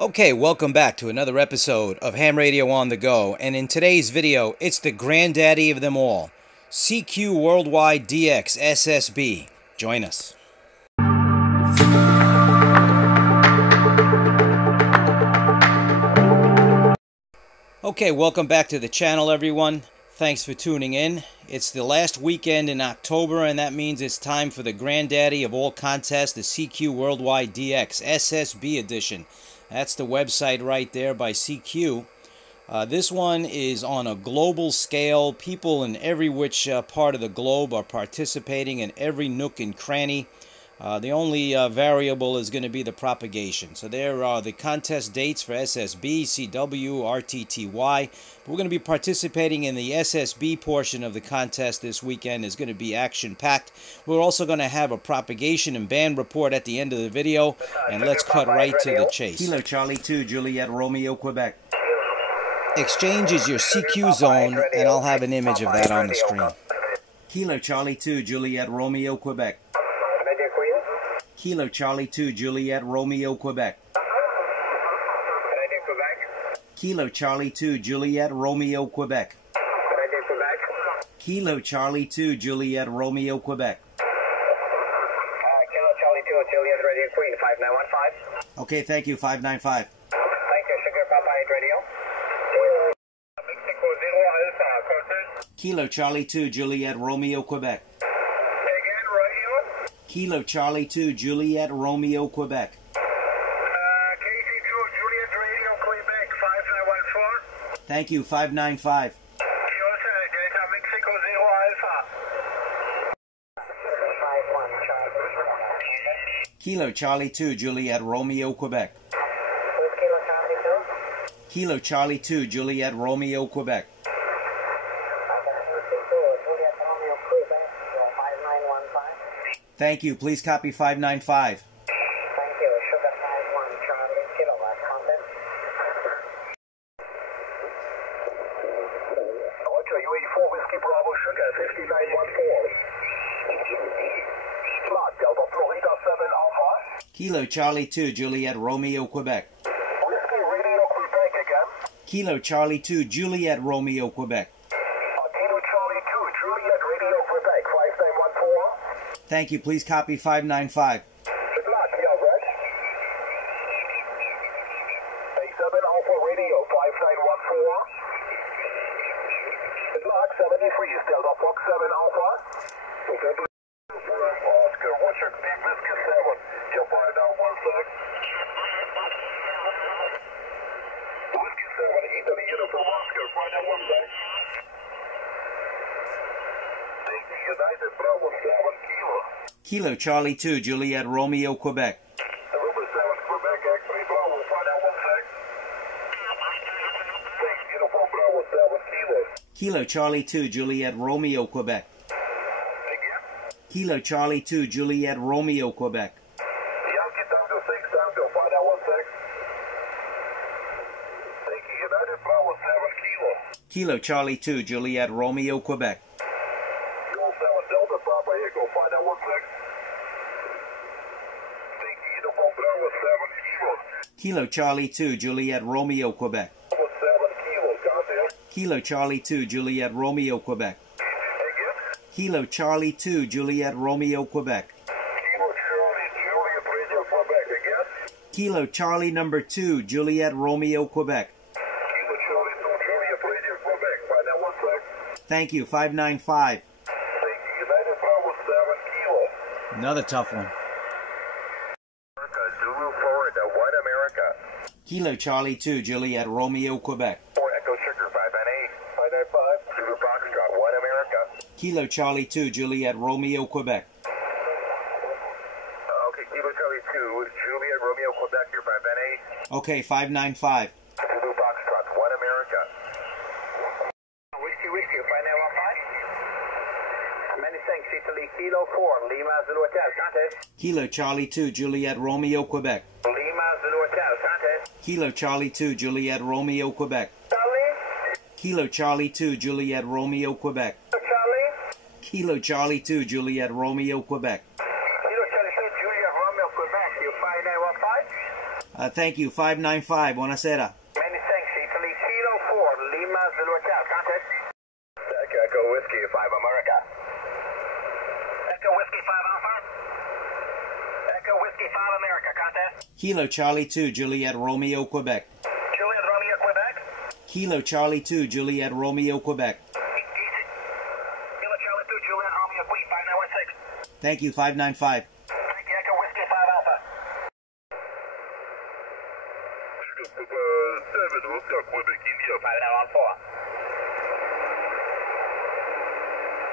Okay, welcome back to another episode of Ham Radio on the Go, and in today's video, it's the granddaddy of them all, CQ Worldwide DX SSB. Join us. Okay, welcome back to the channel, everyone. Thanks for tuning in. It's the last weekend in October, and that means it's time for the granddaddy of all contests, the CQ Worldwide DX SSB edition. That's the website right there by CQ. This one is on a global scale. People in every which part of the globe are participating in every nook and cranny. The only variable is going to be the propagation. So there are the contest dates for SSB, CW, RTTY. We're going to be participating in the SSB portion of the contest this weekend. Is going to be action-packed. We're also going to have a propagation and band report at the end of the video. And let's cut right to the chase. Kilo Charlie 2, Juliet Romeo, Quebec. Exchange is your CQ zone, and I'll have an image of that on the screen. Kilo Charlie 2, Juliet Romeo, Quebec. Kilo Charlie 2, Juliet Romeo, Quebec. Kilo Charlie 2, Juliet Romeo, Quebec. Kilo Charlie 2, Juliet Romeo, Quebec. Kilo Charlie 2, Juliet Radio Queen, 5915. Okay, thank you, 595. Thank you, Sugar Papa 8 Radio. Mexico 0 Alpha, contact. Kilo Charlie 2, Juliet Romeo, Quebec. Again, radio. Kilo Charlie 2, Juliet Romeo, Quebec. KC2, Juliet Radio Quebec, 5914. Thank you, 595. Kyoto, Delta Mexico 0 Alpha. 51 Charlie. Kilo Charlie 2, Juliet Romeo, Quebec. Kilo Charlie 2. Kilo Charlie 2, Juliet Romeo, Quebec. Juliet Romeo Quebec, 5915. Thank you, please copy 595. Thank you, Sugar 51 Charlie, kilowatt content. Roger, UA4 Whiskey Bravo Sugar 5914. Slot Delta Florida 7 Alpha. Kilo Charlie 2, Juliet Romeo, Quebec. Whiskey Radio Quebec again. Kilo Charlie 2, Juliet Romeo, Quebec. Kilo Charlie 2, Juliet Radio Quebec 5914. Thank you, please copy 595. Good luck, yeah, Red. A7 Alpha Radio 5914. Good luck, 73 is Delta Fox 7 Alpha. Oscar, what's your deep Whiskey 7? You'll find out one sec. Whiskey 7, Italy Uniform Oscar, find out one sec. United Bravo 7 Kilo. Kilo Charlie 2, Juliet Romeo, Quebec. Aruba 7 Quebec X3 Bravo, find out one sec. Thanks, Uniform Bravo 7 Kilo. Kilo Charlie 2, Juliet Romeo, Quebec. Again? Kilo Charlie 2, Juliet Romeo, Quebec. Yankee Tango 6 Tango, find out one sec. Thank you, United Bravo 7 Kilo. Kilo Charlie 2, Juliet Romeo, Quebec. Goal 7 Delta Papa Echo, find out one sec. Thank you, Uniform Bravo 7 Kilo. Kilo Charlie 2, Juliet Romeo, Quebec. Bravo 7 Kilo, contact. Kilo Charlie 2, Juliet Romeo, Quebec. Again? Kilo Charlie 2, Juliet Romeo, Quebec. Kilo Charlie, Juliet Radio Quebec again. Kilo Charlie number 2, Juliet Romeo, Quebec. Kilo Charlie 2, Juliet Radio Quebec, find out one sec. Thank you, 595. Thank you, United Bravo 7 Kilo. Another tough one. America, Zulu, Florida, White America. Kilo Charlie 2, Juliet Romeo, Quebec. 4 Echo Sugar, 598. 595. Zulu Foxtrot, White America. Kilo Charlie 2, Juliet Romeo, Quebec. Okay, Kilo Charlie 2, Juliet Romeo, Quebec, you're 598. Okay, 595. Zulu Foxtrot, White America. Whiskey, 5915. Many thanks, Italy, Kilo 4, Lima, Zulu Hotel, contest. Kilo Charlie 2, Juliet Romeo, Quebec. Lima, Zulu Hotel, contest. Kilo Charlie 2, Juliet Romeo, Quebec. Charlie, Kilo Charlie 2, Juliet Romeo, Quebec. Charlie. Kilo Charlie 2, Juliet Romeo, Quebec. Kilo Charlie 2, Juliet Romeo, Quebec, you 5915. Thank you. 595. Buonasera. Many thanks, Italy. Kilo 4, Lima, Zulu Hotel. Contact. Echo Whiskey 5 America. Echo Whiskey 5 Alpha. Echo Whiskey 5 America. Contact. Kilo Charlie 2, Juliet Romeo, Quebec. Juliet Romeo, Quebec. Kilo Charlie 2, Juliet Romeo, Quebec. Kilo Charlie 2, Juliet Romeo, Quebec 5916. Thank you. 595. Thank you, Echo Whiskey 5 Alpha. 7 Oscar, Quebec, India 5914.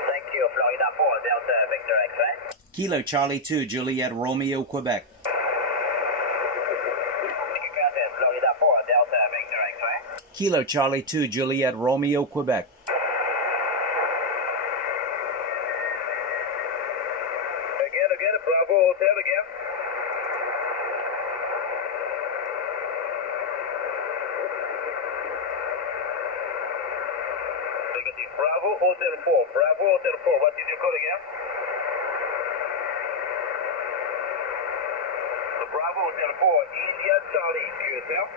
Thank you, Florida 4, Delta Victor X-ray. Kilo Charlie 2, Juliet Romeo, Quebec. Florida 4, Delta Victor X-ray. Kilo Charlie 2, Juliet Romeo, Quebec. Again, Bravo Hotel again. Negative, Bravo Hotel 4, Bravo Hotel 4, what did you call again? Bravo Hotel 4, India Charlie, QSL.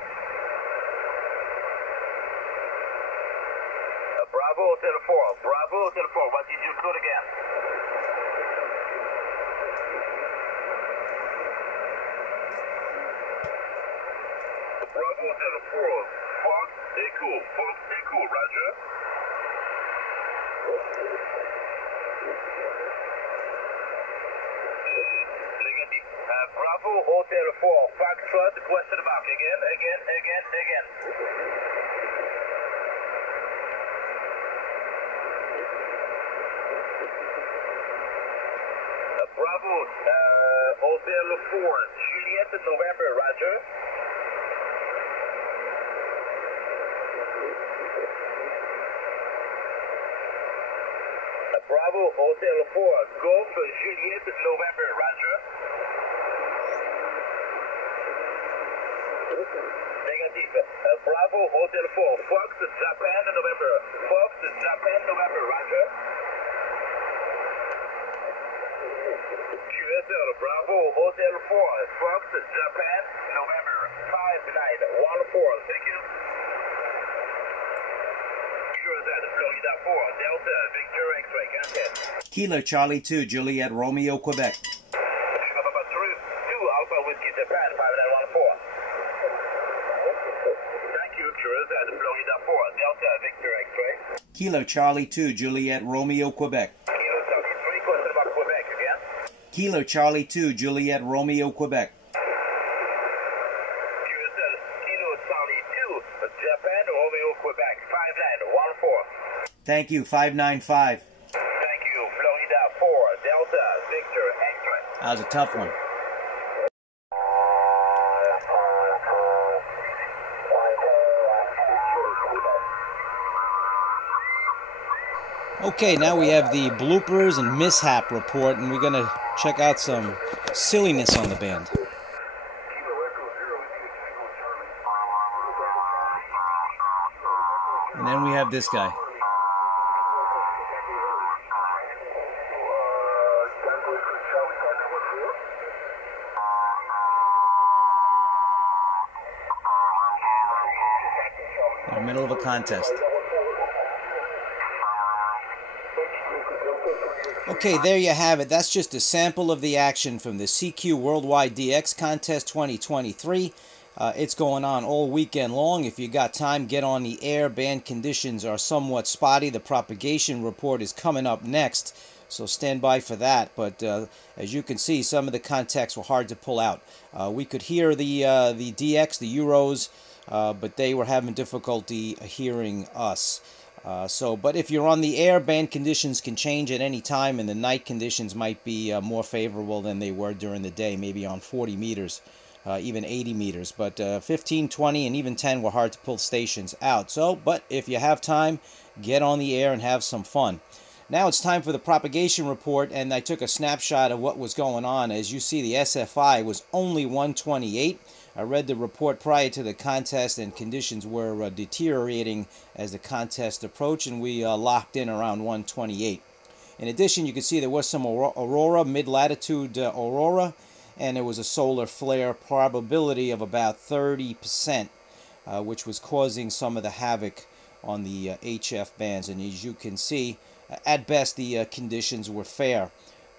Bravo Hotel 4, Bravo Hotel 4, what did you call again? Bravo Hotel 4, Fox Echo, Roger. Negative. Bravo Hotel 4, Foxtrot, question mark, again. Bravo Hotel 4, Juliet, November, Roger. Bravo Hotel 4, Golf, Juliet, November, Roger. Negative. Bravo Hotel 4, Fox, Japan, November. Fox, Japan, November, Roger. QSL, Bravo Hotel 4, Fox, Japan, November. 5914, thank you. Florida 4, Delta, Victor X-ray, contact. Kilo Charlie 2, Juliet Romeo, Quebec. Papa 2, Alpha Whiskey, Japan, 5914. Thank you, Florida 4, Delta, Victor X-ray. Kilo Charlie 2, Juliet Romeo, Quebec. Kilo Charlie 3, question about Quebec again. Kilo Charlie 2, Juliet Romeo, Quebec. Kilo Charlie 2, Japan, Romeo, Quebec, 5914. Thank you. 595. Thank you, Florida 4, Delta, Victor X-ray. That was a tough one. Okay, now we have the bloopers and mishap report, and we're going to check out some silliness on the band. And then we have this guy. In the middle of a contest. Okay, there you have it. That's just a sample of the action from the CQ Worldwide DX Contest 2023. It's going on all weekend long. If you got time, get on the air. Band conditions are somewhat spotty. The propagation report is coming up next, so stand by for that. But as you can see, some of the contacts were hard to pull out. We could hear the DX, the Euros, but they were having difficulty hearing us. But if you're on the air, band conditions can change at any time, and the night conditions might be more favorable than they were during the day, maybe on 40 meters, even 80 meters. But 15, 20, and even 10 were hard to pull stations out. But if you have time, get on the air and have some fun. Now it's time for the propagation report, and I took a snapshot of what was going on. As you see, the SFI was only 128. I read the report prior to the contest, and conditions were deteriorating as the contest approached, and we locked in around 128. In addition, you can see there was some aurora, mid-latitude aurora, and there was a solar flare probability of about 30%, which was causing some of the havoc on the HF bands. And as you can see, at best the conditions were fair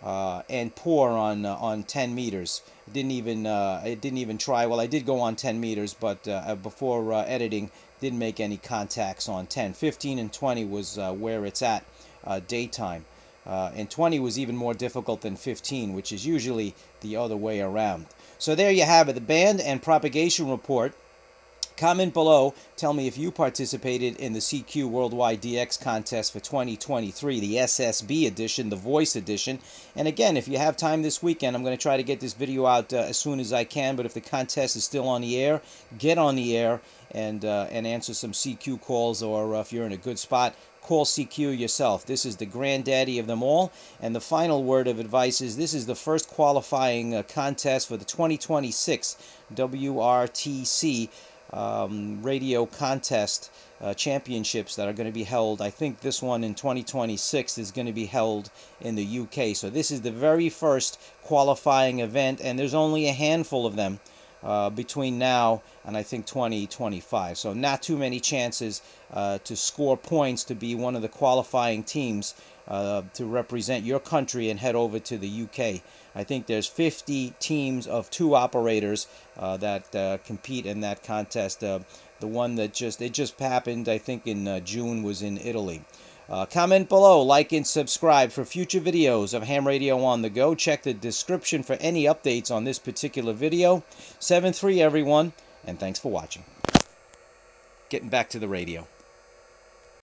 and poor on 10 meters. It didn't even try. Well, I did go on 10 meters, but before editing, didn't make any contacts on 10. 15 and 20 was where it's at daytime. And 20 was even more difficult than 15, which is usually the other way around. So there you have it, the band and propagation report. Comment below, tell me if you participated in the CQ Worldwide DX contest for 2023, the SSB edition, the voice edition. And again, if you have time this weekend, I'm going to try to get this video out as soon as I can, but if the contest is still on the air, get on the air and answer some CQ calls, or if you're in a good spot, call CQ yourself. This is the granddaddy of them all. And the final word of advice is this is the first qualifying contest for the 2026 WRTC radio contest championships that are going to be held. I think this one in 2026 is going to be held in the UK. So this is the very first qualifying event, and there's only a handful of them between now and I think 2025. So not too many chances to score points to be one of the qualifying teams to represent your country and head over to the UK. I think there's 50 teams of 2 operators that compete in that contest. The one that just happened, I think in June, was in Italy. Comment below, like and subscribe for future videos of Ham Radio on the Go. Check the description for any updates on this particular video. 7-3 everyone, and thanks for watching. Getting back to the radio.